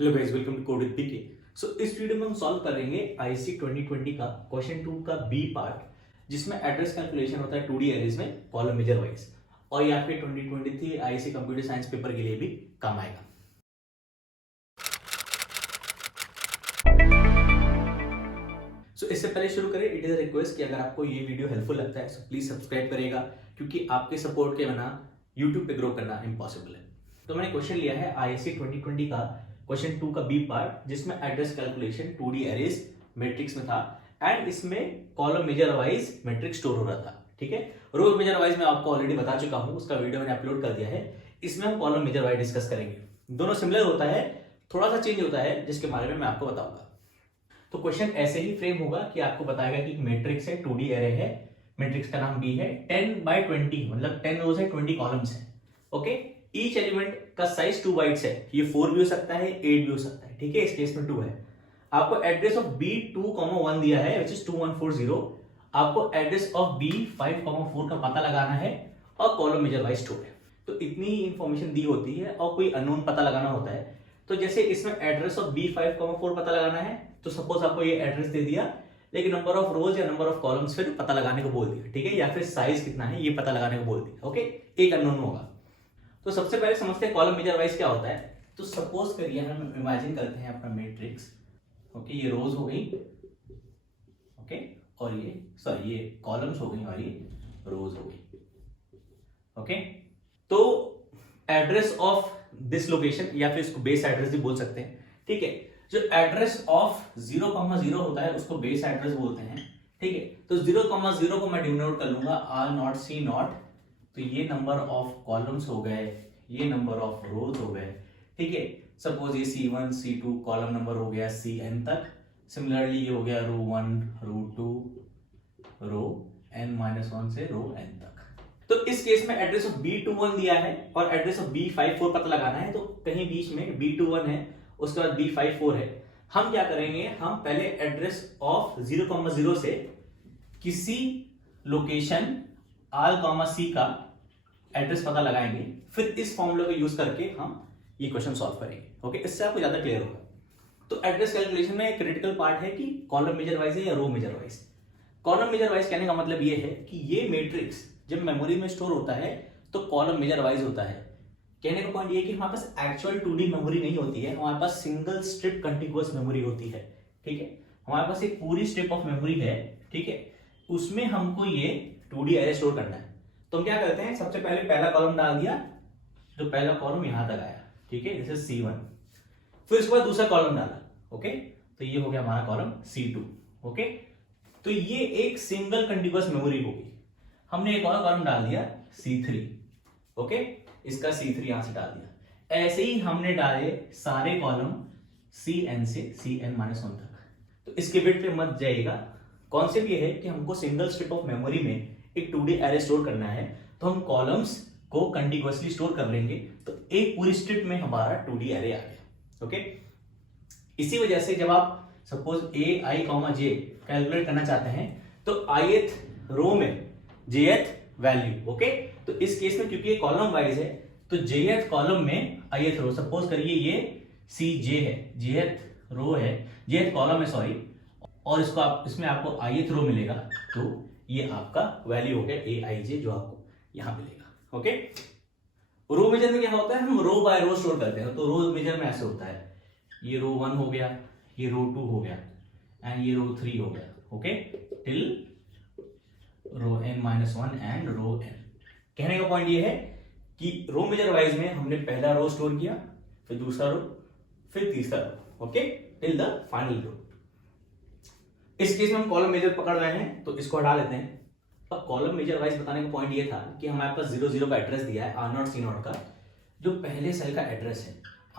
Hello guys, welcome to code with PK. So इस video में हम सॉल्व करेंगे आईसी 2020 का क्वेश्चन 2 का बी पार्ट, जिसमें एड्रेस कैलकुलेशन होता है 2D एरेज में कॉलम मेजर वाइज, और ये आपके 2023 आईसी कंप्यूटर साइंस पेपर के लिए भी काम आएगा। सो इससे पहले शुरू करें, इट इज अ रिक्वेस्ट कि अगर आपको ये वीडियो हेल्पफुल लगता है तो प्लीज सब्सक्राइब करिएगा, क्योंकि आपके सपोर्ट के बिना यूट्यूब पे ग्रो करना इम्पॉसिबल है। तो मैंने क्वेश्चन लिया है आईसी 2020 का क्वेश्चन 2 का बी पार्ट, जिसमें address calculation 2D arrays matrix में था एंड इसमें column major wise matrix store हो रहा था। ठीक है, रो मेजर वाइज मैं आपको ऑलरेडी बता चुका हूं, उसका वीडियो मैंने अपलोड कर दिया है। इसमें हम कॉलम मेजर वाइज डिस्कस करेंगे। दोनों सिमिलर होता है, थोड़ा सा चेंज होता है, जिसके बारे में मैं आपको बताऊंगा। तो क्वेश्चन ऐसे ही फ्रेम होगा कि आपको बताएगा कि मैट्रिक्स है, 2D एरे है, मैट्रिक्स का नाम बी है, 10x20 मतलब 10 रोज है, 20 कॉलम्स है। ओके, ईच एलिमेंट का साइज 2 बाइट्स है, ये 4 भी हो सकता है, 8 भी हो सकता है। ठीक है, इस केस में 2 है। आपको एड्रेस ऑफ B2,1 दिया है, विच इज 2140। आपको एड्रेस ऑफ B5,4 का पता लगाना है और कॉलम मेजर वाइज स्टोर है। तो इतनी इंफॉर्मेशन दी होती है और कोई अननोन पता लगाना होता है। तो जैसे इसमें एड्रेस ऑफ B5,4 पता लगाना है, तो सपोज आपको ये एड्रेस दे दिया, लेकिन नंबर ऑफ रोज या नंबर ऑफ कॉलम्स फिर पता लगाने को बोल दिया। ठीक है, या फिर साइज कितना है ये पता लगाने को बोल दिया। ओके, एक अननोन होगा। तो सबसे पहले समझते हैं कॉलम मेजर वाइज क्या होता है। तो सपोज करिए हम इमेजिन करते हैं अपना मैट्रिक्स। ओके, ये रोज हो गई, ओके, और ये कॉलम्स हो गई और ये रोज हो गई। ओके, तो एड्रेस ऑफ दिस लोकेशन, या फिर इसको बेस एड्रेस भी बोल सकते हैं। ठीक है, जो एड्रेस ऑफ 0,0 होता है उसको बेस एड्रेस बोलते हैं। ठीक है, तो 0,0 को मैं डिनोट कर लूंगा R0 C0। तो ये नंबर ऑफ कॉलम्स हो गए, ये नंबर ऑफ रोज हो गए। ठीक है, सपोज ये C1 C2 कॉलम नंबर हो गया Cn तक। सिमिलरली ये हो गया रो 1 रो 2 रो n-1 से रो n तक। तो इस केस में एड्रेस ऑफ B21 दिया है और एड्रेस ऑफ B54 पता लगाना है। तो कहीं बीच में B21 है, उसके बाद B54 है। हम क्या करेंगे, हम पहले एड्रेस ऑफ 0,0 से किसी लोकेशन R, C का एड्रेस पता लगाएंगे, फिर इस फॉर्मूला को यूज करके हम ये क्वेश्चन सॉल्व करेंगे। ओके, इससे आपको ज्यादा क्लियर होगा। तो एड्रेस कैलकुलेशन में एक क्रिटिकल पार्ट है कि कॉलम मेजर वाइज है या row major wise. Column major wise कहने का मतलब ये है कि ये मैट्रिक्स जब मेमोरी में स्टोर होता है तो कॉलम मेजर वाइज होता है। कहने का पॉइंट ये कि हमारे पास एक्चुअल 2D मेमोरी नहीं होती है, हमारे पास सिंगल स्ट्रिप कंटिन्यूअस मेमोरी होती है। ठीक है, हमारे पास एक पूरी स्ट्रिप ऑफ मेमोरी है। ठीक है, उसमें हमको ये 2D एरे स्टोर करना है। तो हम क्या करते हैं, सबसे पहले पहला कॉलम डाल दिया, तो पहला कॉलम यहां तक आया। ठीक है, जैसे C1। फिर उसके बाद दूसरा कॉलम डाला। ओके, तो ये हो गया हमारा कॉलम C2। ओके, तो ये एक सिंगल कंटिन्यूअस मेमोरी होगी। हमने एक और कॉलम डाल दिया C3। ओके, इसका C3 यहां से डाल दिया। ऐसे ही हमने डाले सारे कॉलम Cn से Cn-1 तक। तो इसके बिट पे मत जाइएगा। कॉन्सेप्ट ये है कि हमको सिंगल स्ट्रिप ऑफ मेमोरी में एक 2D एरे स्टोर करना है, तो हम कॉलम्स को कंटिन्यूअसली स्टोर कर लेंगे, तो एक पूरी स्ट्रिप में हमारा 2D एरे आ गया। ओके, इसी वजह से जब आप सपोज ai, j कैलकुलेट करना चाहते हैं, तो ith रो में jth वैल्यू। ओके, तो इस केस में क्योंकि ये कॉलम वाइज है, तो jth कॉलम में ith रो, सपोज करिए ये cj है, jth रो है, jth कॉलम है सॉरी, और इसमें आपको ith रो मिलेगा, तो ये आपका वैल्यू हो गया aij, जो आपको यहां मिलेगा। ओके, रो मेजर में क्या होता है, हम रो बाय रो स्टोर करते हैं। तो रो मेजर में ऐसे होता है, ये रो 1 हो गया, ये रो 2 हो गया, एंड ये रो 3 हो गया। Okay, till row n-1 and row n। कहने का पॉइंट ये है कि रो मेजर वाइज में हमने पहला रो स्टोर किया, फिर दूसरा रो, फिर तीसरा रो। ओके, टिल द फाइनल रो। इस केस में हम कॉलम मेजर पकड़ रहे हैं, तो इसको हटा लेते हैं। अब कॉलम मेजर वाइज बताने का पॉइंट ये था कि हमारे पास 0,0 का एड्रेस दिया है, R0 C0 का, जो पहले सेल का एड्रेस है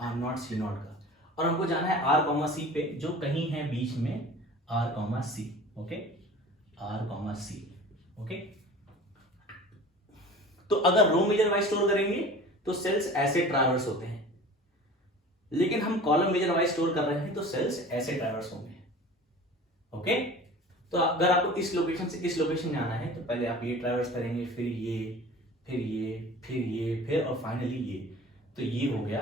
R0 C0 का, और हमको जाना है R, C पे, जो कहीं है बीच में R, C। Okay, R, C। Okay, तो अगर रो मेजर वाइज स्टोर करेंगे तो सेल्स ऐसे ट्रैवर्स होते हैं, लेकिन हम कॉलम मेजर वाइज स्टोर कर रहे हैं तो सेल्स ऐसे ट्रैवर्स होंगे। ओके, तो अगर आपको इस लोकेशन से इस लोकेशन जाना है, तो पहले आप ये ट्रैवर्स करेंगे, फिर ये, फिर ये, फिर ये, फिर और फाइनली ये। तो ये हो गया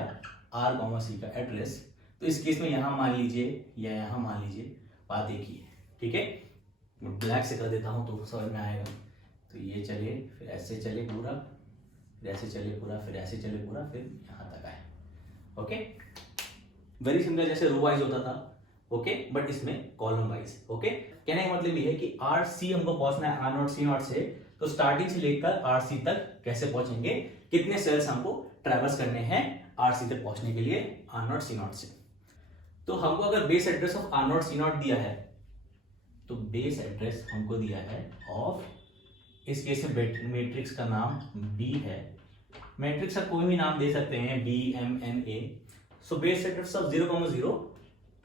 R, C का एड्रेस। तो इस केस में यहां मान लीजिए या यहां मान लीजिए, बात एक ही है, ठीक है। मैं ब्लैक से कर देता हूं तो समझ में आएगा। तो ये चले, फिर ऐसे चले पूरा, फिर ऐसे चले पूरा, फिर ऐसे चले पूरा, फिर यहां तक आए। ओके, वेरी सिंपल, जैसे रो वाइज होता था। ओके, बट इसमें कॉलम वाइज। ओके, कहने का मतलब ये है कि आर सी हमको पहुंचना है आर नॉट सी नॉट से, तो स्टार्टिंग से लेकर आर सी तक कैसे पहुंचेंगे, कितने सेल्स हमको ट्रैवर्स करने हैं आर सी तक पहुंचने के लिए आर नॉट सी नॉट से। तो हमको अगर base address of R naught C naught दिया है, तो बेस एड्रेस हमको दिया है ऑफ, इस केस में मैट्रिक्स का नाम बी है, मैट्रिक्स का कोई भी नाम दे सकते हैं, B M N A. So base address of 0,0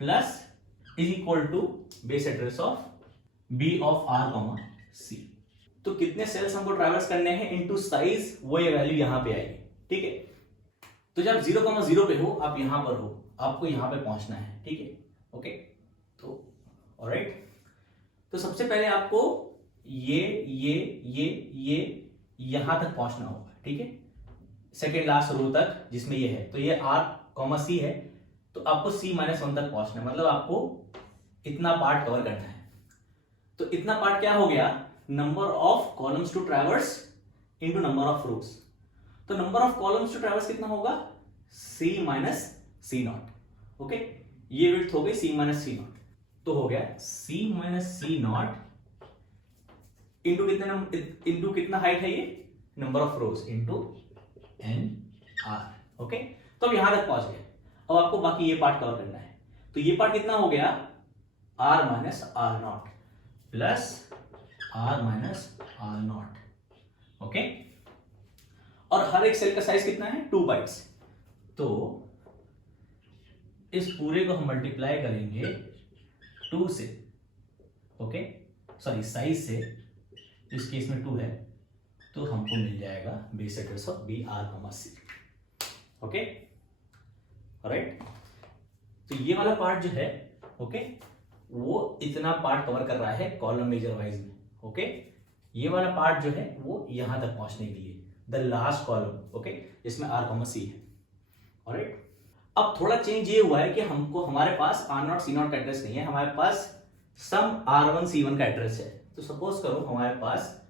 plus is equal to base address of B of R comma C. तो कितने सेल्स हमको ट्रैवर्स करने हैं इनटू साइज, वो ये वैल्यू यहां पे आएगी, ठीक है। तो जब 0,0 पे हो, आप यहां पर हो, आपको यहां पे पहुंचना है, ठीक है। ओके, तो ऑलराइट, तो सबसे पहले आपको ये यहां तक पहुंचना होगा, ठीक है, सेकेंड लास्ट रो तक जिसमें ये है। तो ये आर कॉमा सी है, तो आपको C-1 तक पहुंचना है, मतलब आपको इतना पार्ट कवर करना है। तो इतना पार्ट क्या हो गया, number of columns to traverse into number of rows. तो number of columns to traverse कितना होगा, C-C0। ओके, ये विड्थ हो गई C-C0, तो हो गया C-C0 इंटू कितना हाइट है ये, number of rose into NR। Okay, तो अब यहां तक पहुंच गए। अब आपको बाकी ये पार्ट कवर करना है। तो ये पार्ट कितना हो गया, R-R0 प्लस R-R0। ओके, और हर एक सेल का साइज कितना है, 2 बाइट्स। तो इस पूरे को हम मल्टीप्लाई करेंगे 2 से, ओके सॉरी साइज से, इस केस में 2 है, तो हमको मिल जाएगा base address of B R comma C. Okay, right. तो ये वाला पार्ट जो है, ओके, वो इतना पार्ट कवर कर रहा है कॉलम मेजर वाइज में। ओके, ये वाला पार्ट जो है वो यहां तक पहुंचने के लिए, द लास्ट कॉलम, ओके, जिसमें आर कॉमा सी है। ऑलराइट, अब थोड़ा चेंज ये हुआ है कि हमको, हमारे पास आर नॉट सी नॉट का एड्रेस नहीं है, हमारे पास सम R1 C1 का एड्रेस है। तो सपोज करो हमारे पास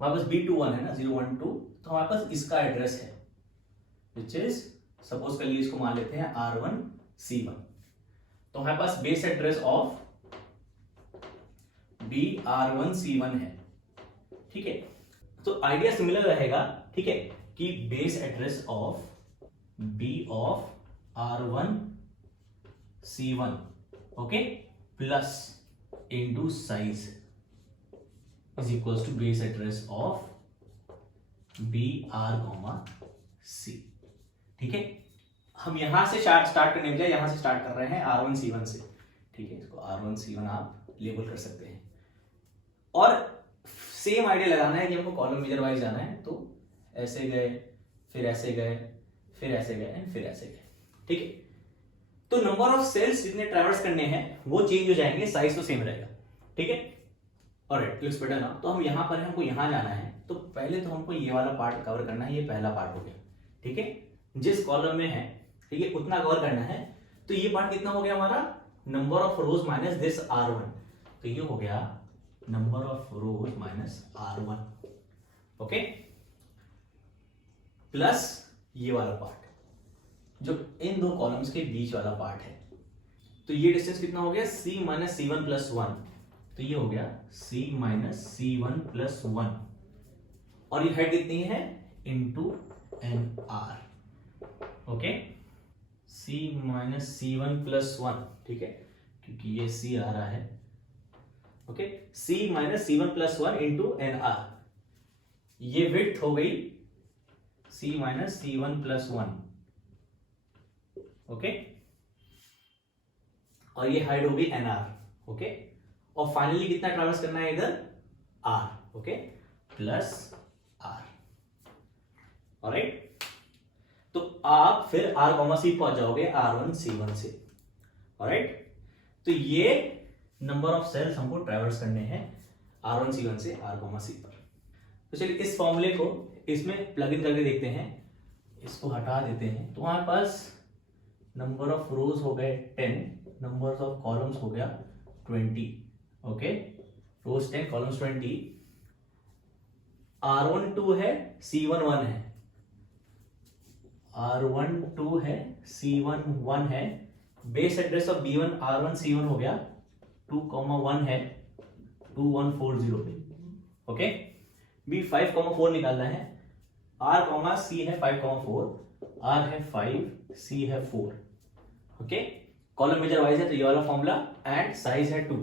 B21 है ना, 012, तो हमारे पास इसका एड्रेस है, विच इज, सपोज कर लिए इसको मान लेते हैं R1 C1। तो हमारे पास base address of B R1 C1 है, ठीक है। तो आइडिया सिमिलर रहेगा, ठीक है, कि base address of B of R1 C1, okay, plus into size is equals to base address of B R comma C, ठीक है। हम यहां से स्टार्ट करने के लिए यहां से स्टार्ट कर रहे हैं R1 C1 से, ठीक है, इसको R1 C1 आप लेबल कर सकते हैं। और सेम आइडिया लगाना है कि हमको कॉलम मेजर वाइज जाना है, तो ऐसे गए, फिर ऐसे गए, फिर ऐसे गए एंड फिर ऐसे गए, ठीक है। तो नंबर ऑफ सेल्स जितने ट्रैवर्स करने हैं वो चेंज हो जाएंगे, साइज तो सेम रहेगा, ठीक है। ऑलराइट, लुक्स बेटर ना। तो हम यहां पर, हमको यहां जाना है, तो पहले तो हमको ये वाला पार्ट कवर करना है, ये पहला पार्ट हो गया, ठीक है, जिस कॉलम में है, ठीक है, उतना कवर करना है। तो ये पार्ट कितना हो गया हमारा, number of rose minus this R1, तो ये हो गया number of rose minus R1, okay, plus ये वाला पार्ट जो इन दो कॉलम्स के बीच वाला पार्ट है। तो ये डिस्टेंस कितना हो गया, C-C1 प्लस 1, तो ये हो गया C-C1 प्लस 1, और ये हाइट कितनी है, into NR, okay, C-C1 plus 1, ठीक है, क्योंकि ये C आ रहा है, okay, C-C1 plus 1 into NR, ये विड्थ हो गई C-C1 प्लस 1, ओके, और ये हाइट हो गई NR, ओके, और फाइनली कितना ट्रैवर्स करना है इधर, R, okay, plus R, alright. तो आप फिर R कॉमा C पहुंच जाओगे R1 C1 से, ऑलराइट। तो ये नंबर ऑफ सेल्स हमको ट्रैवर्स करने हैं R1 C1 से R कॉमा C पर। तो चलिए इस फॉर्मूले को इसमें प्लग इन करके देखते हैं, इसको हटा देते हैं। तो हमारे पास नंबर ऑफ रोज हो गए 10, नंबर ऑफ कॉलम्स हो गया 20. ओके, रोज 10 कॉलम्स 20. R1 2 है, C1 1 है. R1 2 है, C1 1 है. Base address of B1 R1 C1 हो गया 2,1 है 2140 पे. ओके, B 5,4 निकालना है. R, C है 5,4, R है 5, C है 4. ओके, कॉलम मेजर वाइज है तो ये वाला फॉर्मूला. एंड साइज है 2,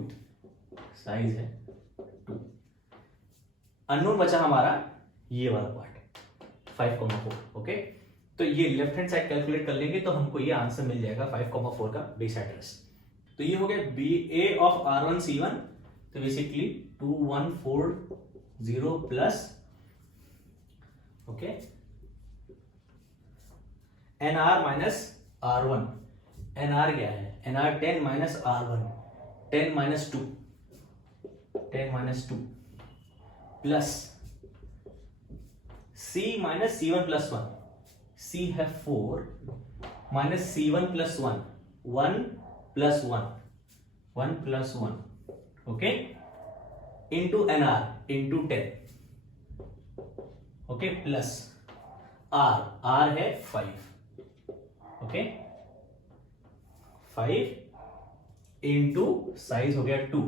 साइज है 2. अननोन बचा हमारा ये वाला पार्ट 5,4. ओके, तो ये लेफ्ट हैंड साइड कैलकुलेट कर लेंगे तो हमको ये आंसर मिल जाएगा 5,4 का बेस एड्रेस. तो ये हो गया BA ऑफ R1 C1. तो basically 2140 plus, okay, NR minus R1. NR क्या है? NR 10 minus R1, 10 minus 2, 10 minus 2 plus C minus C1 plus 1. C है 4 minus C1 plus 1, 1 plus 1, 1 plus 1. Okay, into NR into 10. Okay, plus R है 5. Okay, 5 into size हो गया 2.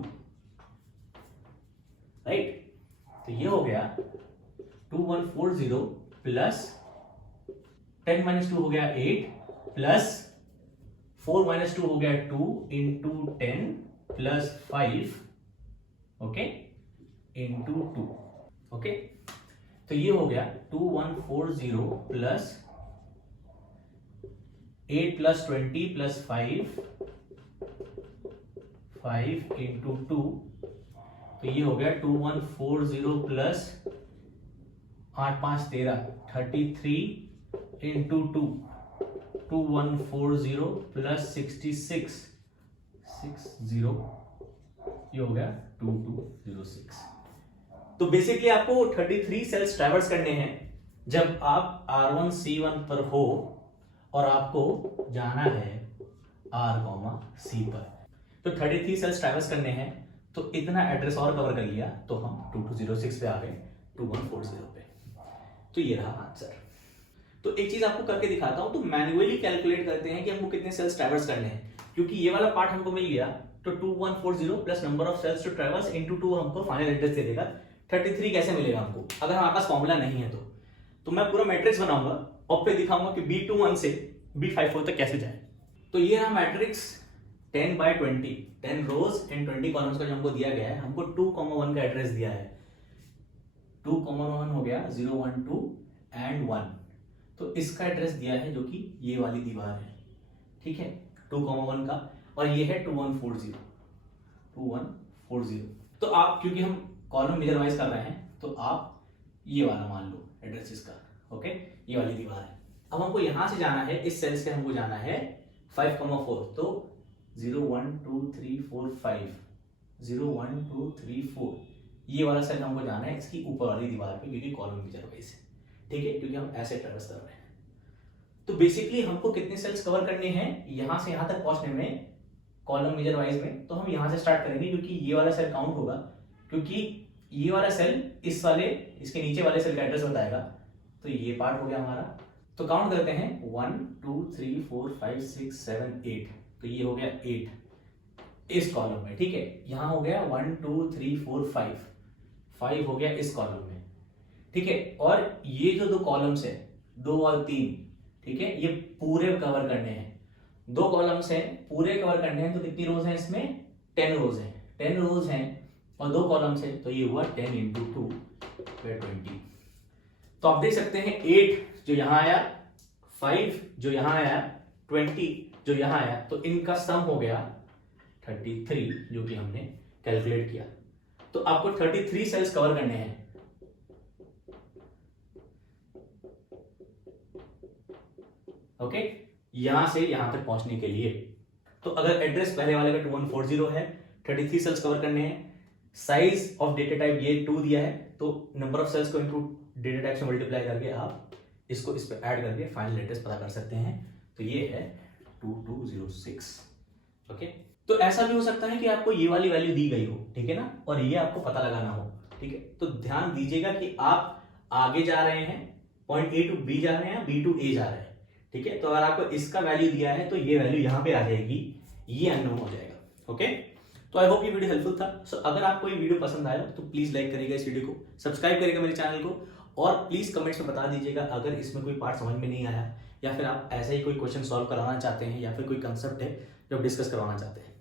Right, तो ये हो गया 2140 प्लस 10 माइनस 2 हो गया 8 प्लस 4 माइनस 2 हो गया 2 into 10 plus 5. Okay, into 2. Okay, तो ये हो गया 2140 प्लस 8 प्लस 20 प्लस 5, 5 इंटू 2. तो ये हो गया 2140 प्लस 8 5 13, 33 इंटू 2, 2140 प्लस 66, 60, ये हो गया 2206. तो बेसिकली आपको 33 सेल्स ट्रैवर्स करने हैं जब आप R1 C1 पर हो और आपको जाना है R, C पर. तो 33 सेल्स ट्रैवर्स करने हैं, तो इतना एड्रेस और कवर कर लिया तो हम 2206 पे आ गए 2140 पे. तो ये रहा आंसर. तो एक चीज आपको करके दिखाता हूं. तो मैन्युअली कैलकुलेट करते हैं कि हमको कितने सेल्स ट्रैवर्स करने हैं, क्योंकि ये वाला पार्ट हमको मिल गया. तो 2140 plus number of cells to traverse into 2 हमको फाइनल एड्रेस दे देगा. 33 कैसे मिलेगा हमको अगर हमारे पास फॉर्मूला नहीं है तो मैं पूरा मैट्रिक्स बनाऊंगा और फिर दिखाऊंगा कि B21 से B54 तक कैसे जाए. तो ये रहा matrix 10 by 20, 10 rows and 20 columns का जो हमको दिया गया है. हमको 2,1 का एड्रेस दिया है. 2,1 हो गया 0 1 2 एंड 1. तो इसका एड्रेस दिया है जो कि ये वाली दीवार है. ठीक है, 2,1 का. और ये है 2140, 2140. तो आप क्योंकि हम कॉलम मेजर वाइज कर रहे हैं तो आप ये वाला मान लो एड्रेस इसका. ओके, ये वाली दीवार है. अब हमको यहां से जाना है, इस सेल से हमको जाना है 5,4. तो 0 1 2 3 4 5, 0 1 2 3 4 ये वाला सेल हमको जाना है इसकी ऊपर वाली दीवार पे, क्योंकि कॉलम मेजर वाइज है. ठीक है, क्योंकि हम ऐसे ट्रैवर्स कर रहे हैं. तो बेसिकली हमको कितने सेल्स कवर करने हैं यहां से यहां तक पहुंचने में कॉलम मेजर वाइज में. तो हम यहां से स्टार्ट करेंगे क्योंकि ये वाला सेल काउंट होगा, क्योंकि ये वाला सेल इस वाले इसके नीचे वाले सेल का एड्रेस बताएगा. तो ये पार्ट हो गया हमारा. तो काउंट करते हैं 1 2 3 4 5 6 7 8. तो ये हो गया 8 इस कॉलम में. ठीक है, यहां हो गया 1 2 3 4 5, 5 हो गया इस कॉलम में. ठीक है, और ये जो दो कॉलम्स है 2 और 3, ठीक है, ये पूरे कवर करने हैं. 2 कॉलम्स हैं पूरे कवर करने हैं. तो कितनी रोज हैं इसमें? 10 रोज हैं. 10 रोज हैं और 2 कॉलम्स हैं, तो ये हुआ 10 इंटू 2 20. तो आप देख सकते हैं 8 जो यहां आया, 5 जो यहां आया, 20 जो यहां आया. तो इनका सम हो गया 33 जो कि हमने कैलकुलेट किया. तो आपको 33 सेल्स कवर करने हैं. ओके, यहां से यहां तक पहुंचने के लिए. तो अगर एड्रेस पहले वाले का 2140 है, 33 सेल्स कवर करने हैं. साइज ऑफ डेटा टाइप ये 2 दिया है, तो नंबर ऑफ सेल्स को इनटू डेटा टाइप से मल्टीप्लाई करके आप इसको इस पे ऐड करके फाइनल एड्रेस पता कर सकते हैं. तो ये है 2206। ओके, तो ऐसा भी हो सकता है कि आपको ये वाली वैल्यू दी गई हो, ठीक है ना, और ये आपको पता लगाना हो, ठीक है। तो ध्यान दीजिएगा कि आप आगे जा रहे हैं, पॉइंट ए टू बी जा रहे हैं, बी टू ए जा रहे हैं, ठीक है। तो अगर आपको इसका वैल्यू दिया है तो ये वैल्यू यहां पे आ जाएगी, ये अननोन हो जाएगा। ओके, तो आई होप ये वीडियो हेल्पफुल था। सो अगर आपको ये वीडियो पसंद आया तो प्लीज लाइक करिएगा इस वीडियो को, सब्सक्राइब करिएगा मेरे चैनल को, और प्लीज कमेंट्स में बता दीजिएगा अगर इसमें कोई पार्ट समझ में नहीं आया, या फिर आप ऐसे ही कोई क्वेश्चन सॉल्व कराना चाहते हैं, या फिर कोई कंसेप्ट है जो डिस्कस करवाना चाहते हैं।